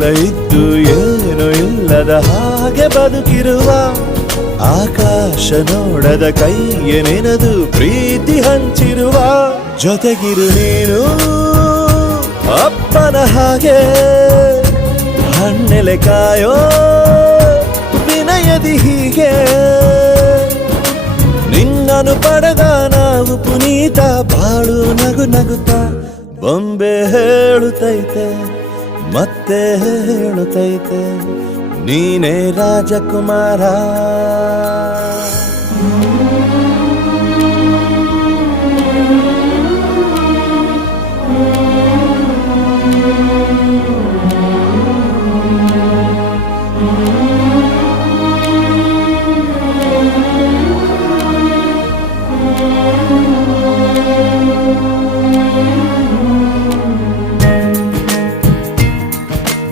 ಎಲ್ಲ ಇದ್ದು ಏನು ಇಲ್ಲದ ಹಾಗೆ ಬದುಕಿರುವ ಆಕಾಶ ನೋಡದ ಕೈಗೆ ನೆನೆದು ಪ್ರೀತಿ ಹಂಚಿರುವ ಜೊತೆಗಿರು ನೀನು ಅಪ್ಪನ ಹಾಗೆ ಹಣ್ಣೆಲೆ ಕಾಯೋ ವಿನಯದಿ ಹೀಗೆ ನಿನ್ನನು ಪಡೆದ ನಾವು ಪುನೀತ ಬಾಳು ನಗು ನಗುತ್ತಾ ಬೊಂಬೆ ಹೇಳುತ್ತೈತೆ ಮತ್ತೆ ಹೇಳುತ್ತೈತೆ ನೀನೇ ರಾಜಕುಮಾರ.